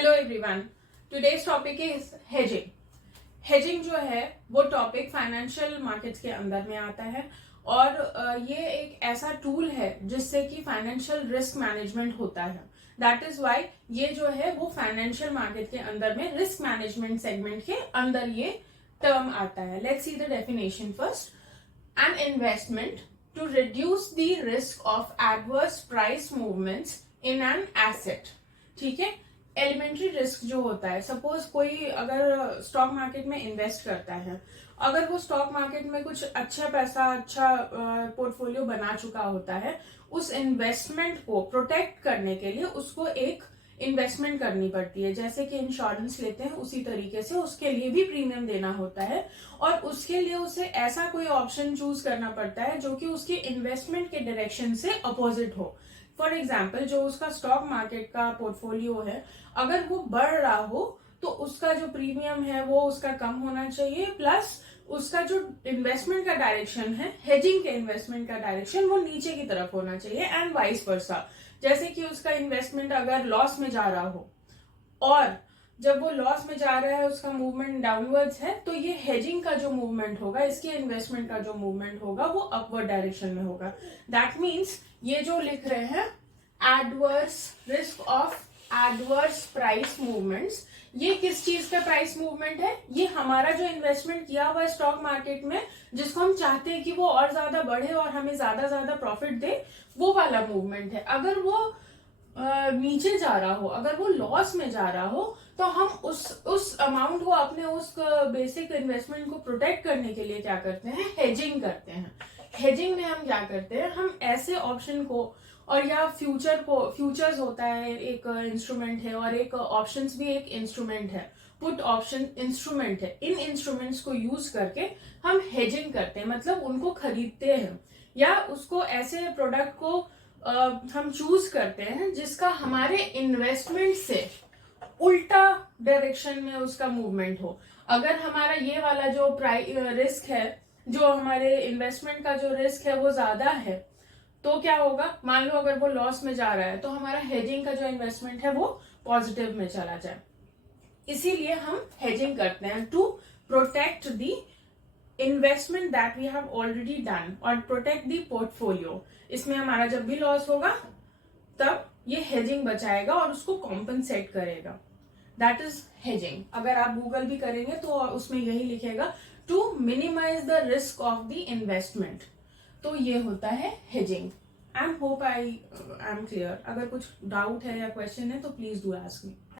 Hello everyone, today's topic is hedging. Hedging जो है वो टॉपिक फाइनेंशियल मार्केट्स के अंदर में आता है और ये एक ऐसा टूल है जिससे कि फाइनेंशियल रिस्क मैनेजमेंट होता है। दैट इज वाई ये जो है वो फाइनेंशियल मार्केट के अंदर में रिस्क मैनेजमेंट सेगमेंट के अंदर ये टर्म आता है। Let's see the definition first. An investment to reduce the risk of adverse price movements in an asset. ठीक है, एलिमेंट्री रिस्क जो होता है, सपोज कोई अगर स्टॉक मार्केट में इन्वेस्ट करता है, अगर वो स्टॉक मार्केट में कुछ अच्छा पैसा, अच्छा पोर्टफोलियो बना चुका होता है, उस इन्वेस्टमेंट को प्रोटेक्ट करने के लिए उसको एक इन्वेस्टमेंट करनी पड़ती है। जैसे कि इंश्योरेंस लेते हैं उसी तरीके से उसके लिए भी प्रीमियम देना होता है और उसके लिए उसे ऐसा कोई ऑप्शन चूज करना पड़ता है जो कि उसकी इन्वेस्टमेंट के डायरेक्शन से अपोजिट हो। फॉर एग्जाम्पल, जो उसका स्टॉक मार्केट का पोर्टफोलियो है, अगर वो बढ़ रहा हो तो उसका जो प्रीमियम है वो उसका कम होना चाहिए, प्लस उसका जो इन्वेस्टमेंट का डायरेक्शन है, हेजिंग के इन्वेस्टमेंट का डायरेक्शन, वो नीचे की तरफ होना चाहिए एंड वाइस वर्सा। जैसे कि उसका इन्वेस्टमेंट अगर लॉस में जा रहा हो और जब वो लॉस में जा रहा है, उसका मूवमेंट डाउनवर्ड्स है, तो ये हेजिंग का जो मूवमेंट होगा, इसके इन्वेस्टमेंट का जो मूवमेंट होगा वो अपवर्ड डायरेक्शन में होगा। दैट मीन्स ये जो लिख रहे हैं adverse risk of adverse price movements, ये किस चीज का प्राइस मूवमेंट है? ये हमारा जो इन्वेस्टमेंट किया हुआ है स्टॉक मार्केट में, जिसको हम चाहते हैं कि वो और ज्यादा बढ़े और हमें ज्यादा प्रॉफिट दे, वो वाला मूवमेंट है। अगर वो नीचे जा रहा हो, अगर वो लॉस में जा रहा हो, तो हम उस अमाउंट को, अपने उस बेसिक इन्वेस्टमेंट को प्रोटेक्ट करने के लिए क्या करते हैं? हेजिंग करते हैं। हेजिंग में हम क्या करते हैं? हम ऐसे ऑप्शन को, और या फ्यूचर्स होता है एक इंस्ट्रूमेंट है, और एक ऑप्शंस भी एक इंस्ट्रूमेंट है, पुट ऑप्शन इंस्ट्रूमेंट है। इन इंस्ट्रूमेंट्स को यूज करके हम हेजिंग करते हैं, मतलब उनको खरीदते हैं या उसको ऐसे प्रोडक्ट को हम चूज करते हैं जिसका हमारे इन्वेस्टमेंट से उल्टा डायरेक्शन में उसका मूवमेंट हो। अगर हमारा ये वाला जो रिस्क है, जो हमारे इन्वेस्टमेंट का जो रिस्क है वो ज्यादा है, तो क्या होगा? मान लो अगर वो लॉस में जा रहा है, तो हमारा हेजिंग का जो इन्वेस्टमेंट है वो पॉजिटिव में चला जाए। इसीलिए हम हेजिंग करते हैं to protect the investment that we have already done और प्रोटेक्ट द पोर्टफोलियो। इसमें हमारा जब भी लॉस होगा तब ये हेजिंग बचाएगा और उसको कॉम्पनसेट करेगा। That is hedging. अगर आप गूगल भी करेंगे तो उसमें यही लिखेगा, to minimise the risk of the investment. तो ये होता है hedging. I hope I am clear. अगर कुछ डाउट है या क्वेश्चन है तो प्लीज डू आस्क मी।